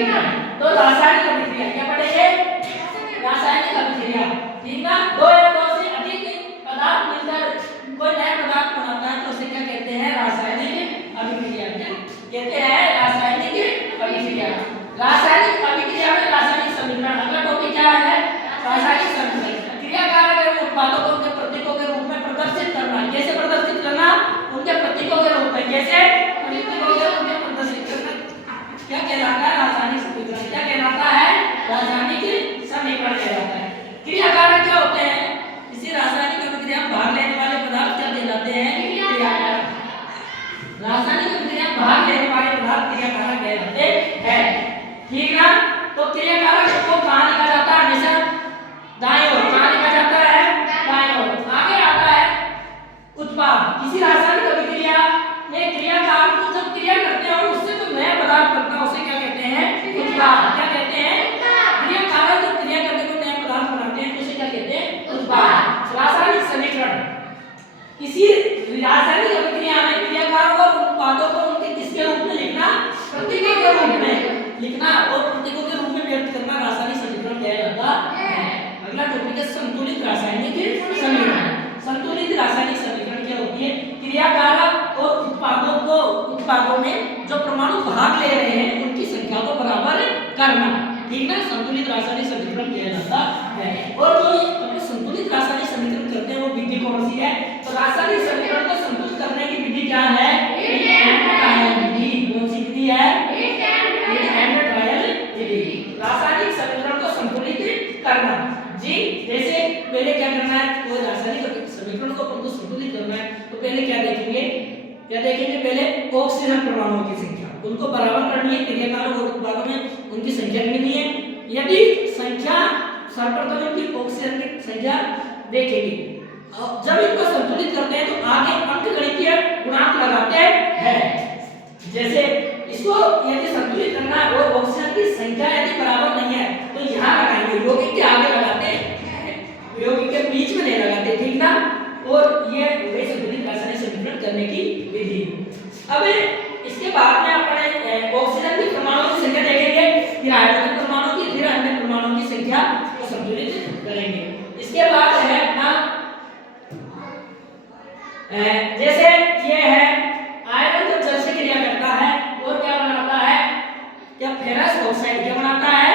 समीकरण। तो रासायनिक अभिक्रिया क्या पढ़ेंगे? रासायनिक अभिक्रिया, ठीक ना। दो या दो से अधिक पदार्थ मिलकर कोई नया पदार्थ बनाता है तो उसे क्या कहते हैं? रासायनिक अभिक्रिया। क्या कहते हैं? रासायनिक अभिक्रिया। रासायनिक अभिक्रिया में रासायनिक समीकरण, अगला टॉपिक क्या है? रासायनिक समीकरण। क्रियाकारक एवं उत्पादों को उनके प्रतीकों के रूप में प्रदर्शित करना। कैसे प्रदर्शित करना? उनके प्रतीकों के रूप में। कैसे? प्रतीकों के रूप में प्रदर्शित करना क्या कहलाता है? रासायनिक समीकरण। क्या कहलाता है? रासायनिक समीकरण कहलाता है। क्रियाकारक क्या होते हैं? इसी रासायनिक अभिक्रिया में भाग लेने वाले पदार्थ क्या कहलाते हैं? क्रियाकारक। रासायनिक अभिक्रिया में भाग लेने वाले पदार्थ क्रियाकारक कहलाते हैं, ठीक ना। तो क्रियाकारक को कहां लिखा जाता है? हमेशा दाईं ओर। कहां लिखा जाता है? दाईं ओर। आगे आता है उत्पाद। किसी रासायनिक अभिक्रिया में क्रियाकारक को जब क्रिया करते हैं और उससे जो नया पदार्थ बनता है उसे क्या कहते हैं? उत्पाद। क्या कहते हैं? क्रियाकारक जब क्रिया करके कोई नया पदार्थ बनाते हैं तो उसे क्या कहते हैं? उत्पाद। रासायनिक समीकरण, किसी रासायनिक अभिक्रिया में क्रियाकारक और उत्पादों को उनके किसके रूप में लिखना? प्रतीकों के रूप में लिखना और प्रतीकों के रूप में व्यक्त करना रासायनिक समीकरण कहलाता है। अगला टॉपिक है संतुलित रासायनिक समीकरण। संतुलित रासायनिक समीकरण क्या होती है? क्रियाकारक और उत्पादों में जो परमाणु भाग ले रहे हैं उनकी संख्या को बराबर करना, ठीक ना। संतुलित रासायनिक समीकरण कहलाता है। और जो अपने संतुलित रासायनिक समीकरण करते हैं वो विधि कौन सी है? तो रासायनिक समीकरण को संतुलित करने की विधि क्या है? विधि। कौन सी विधि है? रासायनिक समीकरण को संतुलित करना जी। जैसे पहले क्या करना है? कोई रासायनिक समीकरण को अपन को संतुलित करना है तो पहले क्या देखेंगे? पहले ऑक्सीजन परमाणुओं की संख्या उनको बराबर करनी है। क्रियाकारक और उत्पादों में उनकी संख्या गिननी है। यदि संख्या सर्वप्रथम इनकी ऑक्सीजन की संख्या देखेंगे, जब इनको संतुलित करते हैं तो आगे अंकगणितीय गुणांक लगाते हैं। जैसे इसको यदि संतुलित करना है और ऑक्सीजन की संख्या यदि बराबर नहीं है तो यहाँ लगाएंगे, यौगिक के आगे लगाते हैं, यौगिक के बीच में नहीं लगाते, ठीक ना। और ये संतुलित रासायनिक समीकरण करने की विधि। अब इसके बाद में अपने ऑक्सीजन के परमाणुओं की संख्या देखेंगे, फिर हाइड्रोजन परमाणु की, फिर अन्य परमाणुओं की संख्या को संतुलित करेंगे। इसके बाद है अपना जैसे ये है आयरन जो जल से क्रिया करता है और क्या बनाता है? क्या फेरस ऑक्साइड क्या बनाता है?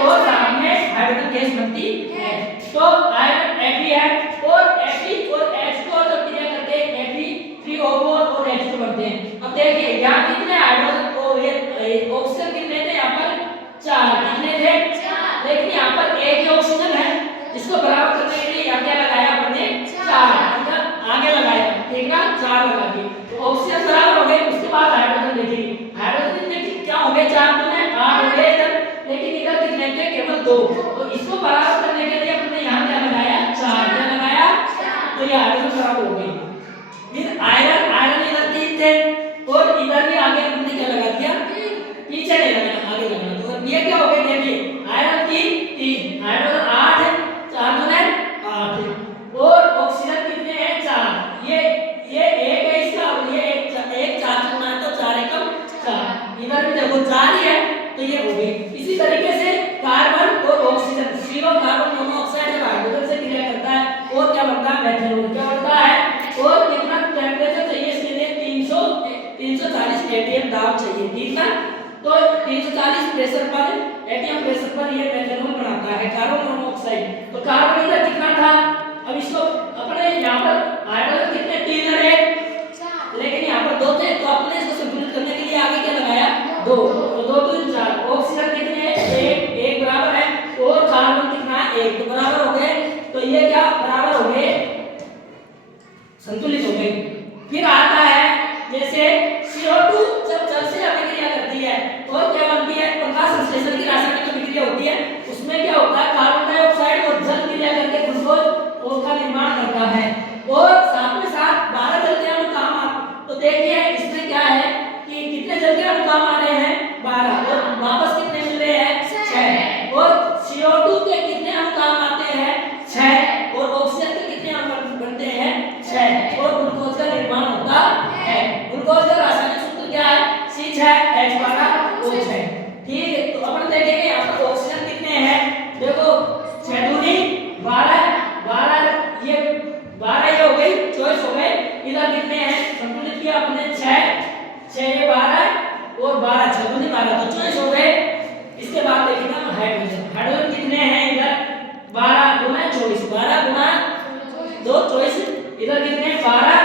और साथ में हाइड्रोजन गैस बनती है। तो आयरन Fe है और Fe और H2 जब क्रिया करते हैं Fe3O4 और H2 बनते हैं। अब देखिए यहाँ कितने हाइड्रोजन और ये ऑक्सीजन कितने थे? यहाँ पर 4। कितने थे? 4। लेकिन यहाँ पर एक ही ऑक्सीजन है, इसको बराबर करने के लिए यहाँ क्या लगाया आपने? 4 आगे लगाया, ठीक ना। 4 लगा दिए तो ऑक्सीजन बराबर हो गए। उसके बाद हाइड्रोजन देखिए, हाइड्रोजन में क्या हो गए? 4 दूने 8 हो गए इधर, लेकिन इधर कितने थे? केवल 2। तो इसको बराबर करने के लिए अपने यहाँ क्या लगाया? 4। क्या लगाया? तो ये हाइड्रोजन बराबर हो गई। फिर आयरन इधर 3 थे और इधर भी आगे हमने क्या लगा दिया? पीछे नहीं लगाना, आगे लगाना। तो ये क्या हो गया? देखिए आयरन 3 हाइड्रोजन 8 है, 4 दूने 8 और ऑक्सीजन कितने हैं? 4। ये एक है इसका और ये एक 4 से गुणा है तो 4 एकम 4। इधर भी देखो 4 ही है तो ये हो गई। इसी तरीके से कार्बन और ऑक्सीजन, CO कार्बन मोनोऑक्साइड जब हाइड्रोजन से क्रिया करता है और क्या बनता है? मेथनॉल क्या बनता है? और कितना टेंपरेचर चाहिए इसके लिए? 340 atm दाब चाहिए, ठीक है। तो 340 प्रेशर पर atm प्रेशर पर ये मेथनॉल बनाता है कार्बन मोनोऑक्साइड। तो कार्बन इधर कितना था? अब इसको अपने यहाँ पर हाइड्रोजन कितने? 3 और 1, लेकिन यहाँ पर 2 थे तो अपने इसको संतुलित करने के लिए आगे क्या लगाया? 2। तो 2 2 4। ऑक्सीजन कितने हैं? 1 बराबर है और कार्बन कितना है? 1। तो बराबर हो गए। तो ये क्या बराबर हो गए? संतुलित हो गए। फिर आता है जैसे CO2 जब जल से अभिक्रिया करती है और क्या बनती है? प्रकाश संश्लेषण की रासायनिक अभिक्रिया होती है। उसमें क्या होता है? कार्बन डाइऑक्साइड और जल क्रिया करके ग्लूकोज का निर्माण करता है और साथ में साथ 12 जल के अणु काम आते। तो देखिए इसमें क्या है कि कितने जल के अणु काम आ रहे हैं? 12 और वापस कितने मिल रहे हैं? 6। और CO2 के कितने अणु काम आते हैं? 6। और ऑक्सीजन के कितने अणु बनते हैं? 6। और ग्लूकोज का निर्माण होता है। ग्लूकोज का रासायनिक सूत्र क्या है? C6H12O6, ठीक है। तो 6 12 और 12 6 दूनी 12 तो 24 हो गए। इसके बाद देखिए ना हाइड्रोजन, हाइड्रोजन कितने हैं इधर 12 गुना 24, 12 गुना 2 24, इधर कितने 12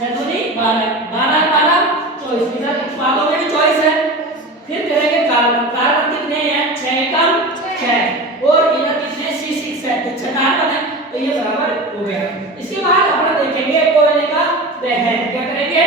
6 दूनी 12, 12 12 24, इधर उत्पादों में भी 24 है। फिर करेंगे कार्बन, कार्बन कितने हैं 6 कम 6 और इधर कितने C6 है तो 6 कार्बन है तो ये बराबर हो गया। इसके बाद अपना देखेंगे कोयले का दहन, क्या करेंगे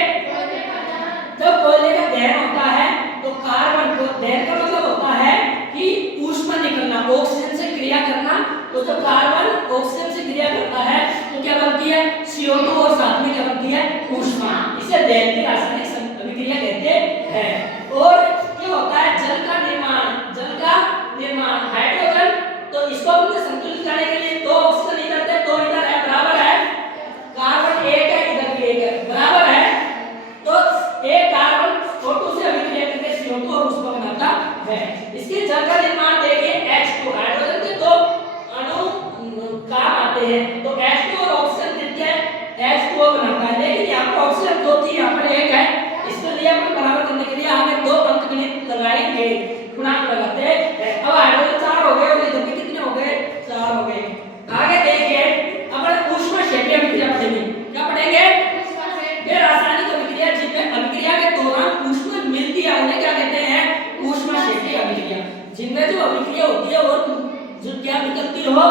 जब कोयले का दहन होता है तो कार्बन को, दहन का मतलब होता है कि ऊष्मा निकलना, ऑक्सीजन से क्रिया करना। तो जब कार्बन ऑक्सीजन से क्रिया करता है तो क्या बनती है CO2 और साथ में क्या बनती है ऊष्मा। इसे दहन की रासायनिक अभिक्रिया कहते हैं। और क्या होता है जल का निर्माण, जल का निर्माण हाइड्रोजन, तो इसको हमने संतुलित करने के लिए दो ऑक्सीजन इधर थे, दो इधर है, बराबर है, कार्बन एक है इधर भी एक है, बराबर है। तो एक कार्बन O2 से अभिक्रिया करके CO2 और ऊष्मा बनाता है। इसके जल का निर्माण देखिए H2, हाइड्रोजन के दो अणु काम आते हैं तो H2 और ऑक्सीजन मिलते हैं H2O बनाता है। लेकिन यहाँ पर ऑक्सीजन दो थी, यहाँ पर एक है, इसके लिए अपन बराबर करने के लिए आगे दो अंकगणित लगाएंगे, गुणांक लगाते हैं। अब हाइड्रोजन 4 हो गए और इधर भी कितने हो गए 4 हो गए। आगे देखिए अपन ऊष्माक्षेपीय अभिक्रिया पढ़ेंगे, क्या पढ़ेंगे ये रासायनिक अभिक्रिया जिनमें अभिक्रिया के दौरान ऊष्मा मिलती है उन्हें क्या कहते हैं ऊष्माक्षेपीय अभिक्रिया। जिनमें जो अभिक्रिया होती है और जो क्या निकलती हो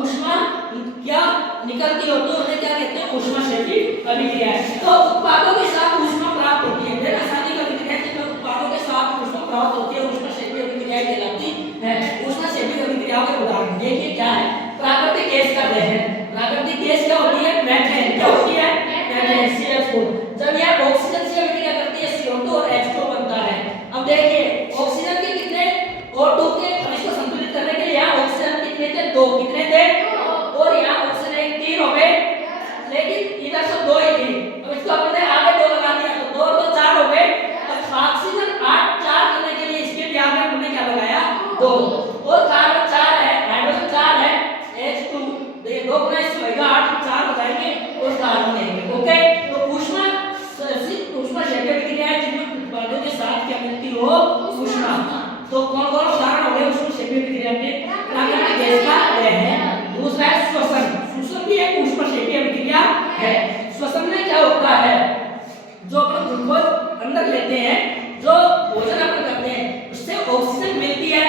ऊष्मा क्या निकलती हो तो उन्हें क्या कहते हैं ऊष्माक्षेपी अभिक्रिया। तो उत्पादों के साथ ऊष्मा प्राप्त होती है, रासायनिक अभिक्रिया जिनमें उत्पादों के साथ ऊष्मा प्राप्त होती है ऊष्माक्षेपी अभिक्रिया कहलाती है। ऊष्माक्षेपी अभिक्रियाओं के उदाहरण देखिए क्या है, प्राकृतिक गैस का दहन, प्राकृतिक गैस क्या होती है मीथेन, क्या होती है मीथेन CH4। जब यह ऑक्सीजन से अभिक्रिया करती है CO2 और H2O बनता है। अब देखिए ऑक्सीजन के कितने O2 के, इसको संतुलित करने के लिए यहाँ ऑक्सीजन कितने थे 2, कितने थे और यहाँ ऑक्सीजन 1 3 हो गए, लेकिन इधर से 2 ही थी। अब इसको हमने आगे 2 लगा दिया तो 2 और 2 4 हो गए। अब ऑक्सीजन 8 4 करने के लिए इसके भी आगे हमने क्या लगाया 2 और कार्बन 4 है, हाइड्रोजन 4 है, H2 देखिए 2 गुना इससे होगा 8 4 हो जाएंगे और कार्बन लेंगे। ओके तो ऊष्माक्षेपीय अभिक्रिया है जिनमें उत्पादों के साथ क्या मिलती हो ऊष्मा। तो कौन कौन उदाहरण हो गए ऊष्माक्षेपीय अभिक्रिया के, प्राकृतिक गैस का दहन, दूसरा है श्वसन, श्वसन भी एक ऊष्माक्षेपीय अभिक्रिया है। श्वसन में क्या होता है जो अपन ग्लूकोज अंदर लेते हैं, जो भोजन अपन करते हैं उससे ऑक्सीजन मिलती है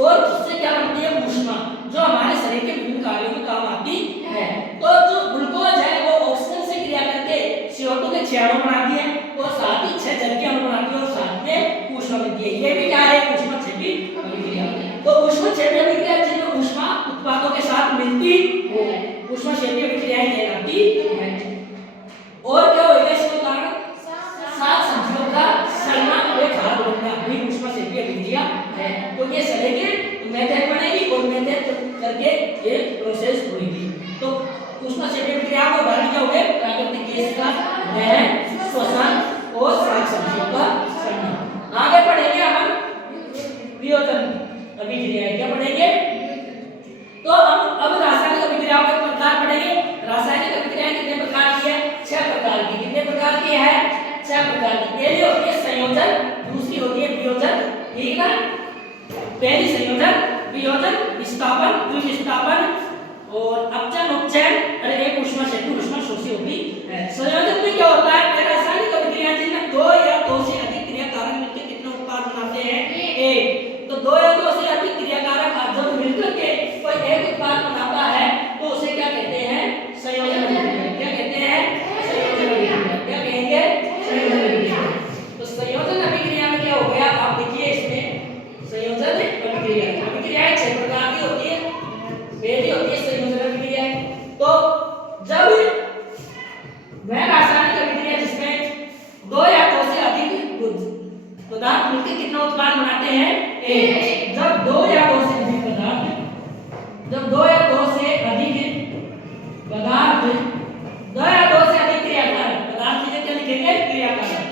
और उससे क्या बनती है ऊष्मा जो हमारे शरीर के विभिन्न कार्यों में काम आती है। तो जो ग्लूकोज है वो ऑक्सीजन से क्रिया करके CO2 के 6 अणु बनाती है और साथ ही 6 जल के अणु बनाती है और साथ में ऊष्मा मिलती है। ये भी क्या है ऊष्माक्षेपी अभिक्रिया। तो ऊष्माक्षेपी अभिक्रिया जिनमें ऊष्मा उत्पादों के साथ मिलती हो ऊष्माक्षेपी अभिक्रियाएं कहलाती है। और क्या होगा इसके कारण सात सब्जियों का सड़ना और खाद बनना भी ऊष्माक्षेपी अभिक्रिया है। तो ये सड़ेंगे मीथेन बनेगी और मीथेन करके ये प्रोसेस होगी। तो ऊष्माक्षेपी अभिक्रिया को उदाहरण क्या हो गए प्राकृतिक गैस का दहन, श्वसन और सात सब्जियों का सड़ना। आगे पढ़ेंगे हम वियोजन अभिक्रिया, क्या पढ़ेंगे तो हम अब रासायनिक अभिक्रियाओं के प्रकार पढ़ेंगे। रासायनिक अभिक्रियाएं कितने प्रकार की है 6 प्रकार की। कितने प्रकार की है 6 प्रकार की। पहली होती है संयोजन, दूसरी होती है वियोजन, ठीक है पहली संयोजन, वियोजन, विस्थापन, द्विविस्थापन और अपचयन उपचयन और एक ऊष्माक्षेपी ऊष्माशोषी होती है। संयोजन में क्या होता है रासायनिक अभिक्रिया जिनमें 2 या 2 से अधिक क्रियाकारक मिलकर कितने उत्पाद बनाते हैं एक। तो 2 या 2 से अधिक क्रियाकारक जब मिलकर के कोई एक उत्पाद बनाता है तो उसे क्या कहते हैं संयोजन अभिक्रिया। क्या कहते हैं संयोजन अभिक्रिया, क्या कहेंगे संयोजन अभिक्रिया। तो संयोजन अभिक्रिया में क्या हो गया आप देखिए इसमें संयोजन अभिक्रिया, अभिक्रियाएं 6 प्रकार की होती है। पहली होती है संयोजन अभिक्रिया। तो जब वह रासायनिक अभिक्रिया जिसमें 2 या 2 से अधिक पदार्थ मिलकर कितना उत्पाद बनाते हैं एक। जब 2 या 2 से अधिक पदार्थ, जब 2 या 2 से अधिक पदार्थ, 2 या 2 से अधिक क्रियाकारक पदार्थ की क्या लिखेंगे क्रियाकारक,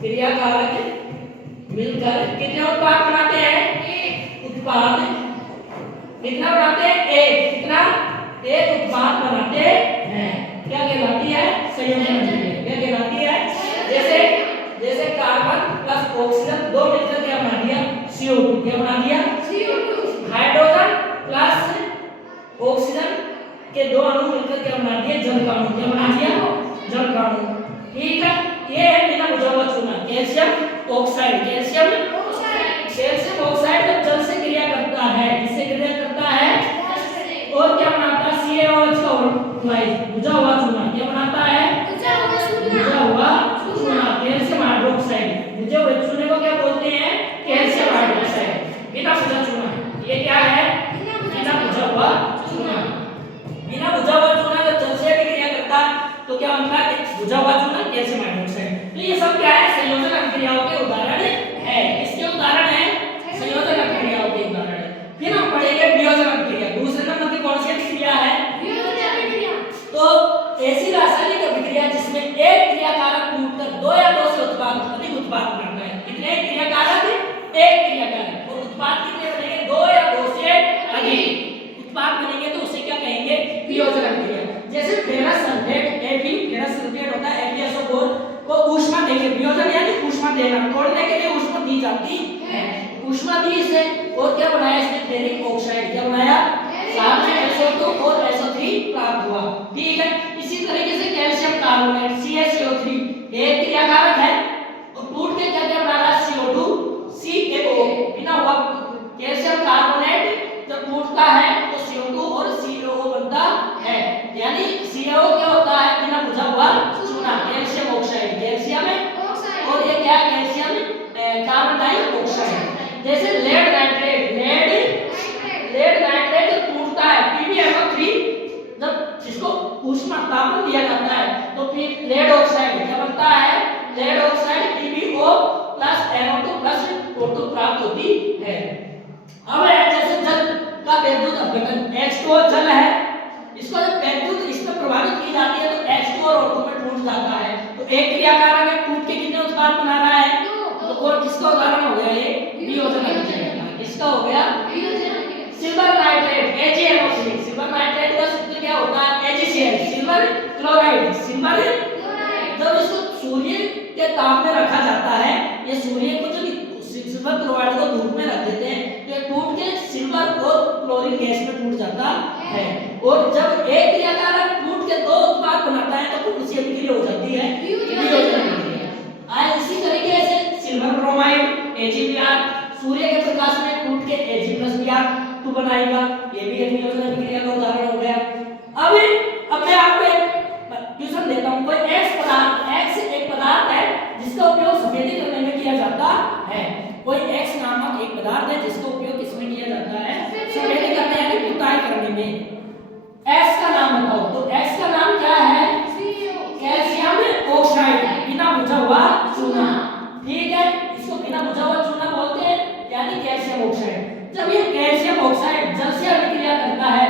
क्रियाकारक मिलकर कितने उत्पाद बनाते हैं उत्पाद कितना बनाते हैं एक। कितना एक उत्पाद बनाते हैं क्या कहलाती है संयोजन अभिक्रिया। क्या कहलाती ऑक्सीजन दो मिलकर क्या बना दिया CO2 क्या बना दिया CO2 हाइड्रोजन प्लस ऑक्सीजन के दो अणु मिलकर क्या बना दिया जल का अणु क्या बना दिया जल का अणु ठीक है ये है बिना बुझा हुआ चूना कैल्शियम ऑक्साइड कैल्शियम ऑक्साइड जब जल से क्रिया करता है किससे क्रिया करता है और क्या बनाता है CaOH का बुझा हुआ चूना क्या बनाता है बुझा हुआ चूना कैल्शियम हाइड्रोक्साइड बुझे हुए चूने को क्या बोलते हैं कैल्शियम हाइड्रोक्साइड बिना बुझा चूना ये क्या है बिना बुझा हुआ चूना जब जल से क्रिया करता तो क्या बनता है बुझा हुआ चूना कैल्शियम हाइड्रोक्साइड तो ये सब क्या है संयोजन अभिक्रियाओं के उदाहरण है इसके उदाहरण है संयोजन अभिक्रियाओं के उदाहरण फिर हम पढ़ेंगे वियोजन अभिक्रिया दूसरे नंबर की कौन सी अभिक्रिया है वियोजन अभिक्रिया तो ऐसी रासायनिक अभिक्रिया जिसमें एक क्रियाकारक टूटकर दो या दो से अधिक उत्पाद बनता है कितने क्रियाकारक एक क्रियाकारक और उत्पाद कितने बनेंगे दो या दो से अधिक उत्पाद बनेंगे तो उसे क्या कहेंगे वियोजन अभिक्रिया जैसे फेरस सल्फेट फेरस सल्फेट होता है FeSO4 को ऊष्मा देंगे वियोजन यानी ऊष्मा देना तोड़ने के लिए ऊष्मा दी जाती है ऊष्मा दी इसे और क्या बनाया इसने फेरिक ऑक्साइड क्या बनाया साथ में SO2 और SO3 प्राप्त हुआ ठीक है इसी तरीके से कैल्शियम कार्बोनेट CaCO3 एक क्रियाकारक है और टूट के क्या क्या बना रहा है CO2 CaO बिना हुआ कैल्शियम कार्बोनेट जब टूटता है तो CO2 और CaO बनता है यानी CaO क्या होता है बिना बुझा हुआ चूना कैल्शियम ऑक्साइड कैल्शियम और ये क्या कैल्शियम कार्बन डाइऑक्साइड जैसे लेड नाइट्रेट जब टूटता है PbMO3 जब जिसको ऊष्मा तापन दिया जाता है तो फिर लेड ऑक्साइड क्या बनता है lead oxide PbO NO2 O2 प्राप्त होती है अब है जैसे जल का वैद्युत अपघटन H2O जल है इसको जब वैद्युत इसमें प्रभावित की जाती है तो H2O और O2 में टूट जाता है तो एक क्रियाकारक है टूट के कितने उत्पाद बना रहा है तो और किसका उदाहरण हो गया ये वियोजन अभिक्रिया किसका हो गया silver nitrate AgNO3 silver nitrate का सूत्र क्या होता है AgCl सिल्वर क्लोराइड जब इसको सूर्य के ताप में रखा जाता है ये सूर्य को जो सिल्वर क्लोराइड को धूप में रख देते हैं तो ये टूट के सिल्वर और क्लोरीन गैस में टूट जाता है और जब एक क्रियाकारक टूट के दो उत्पाद बनाता है तो उसी अभिक्रिया हो जाती है वियोजन अभिक्रिया इसी तरीके से सिल्वर ब्रोमाइड AgBr सूर्य के प्रकाश में टूट के Ag+Br2 बनाएगा ये भी एक वियोजन अभिक्रिया का उदाहरण हो गया अब मैं आपको एक ट्यूशन देता हूं कोई X एक पदार्थ है जिसका उपयोग सफेदी करने में किया जाता है कोई X नामक एक पदार्थ है जिसका उपयोग किसमें किया जाता है सफेदी करने यानी पुताई करने में X का नाम बताओ तो X का नाम क्या है कैल्शियम ऑक्साइड बिना बुझा हुआ चूना ठीक है इसको बिना बुझा हुआ चूना बोलते हैं यानी कैल्शियम ऑक्साइड जब ये कैल्शियम ऑक्साइड जल से अभिक्रिया करता है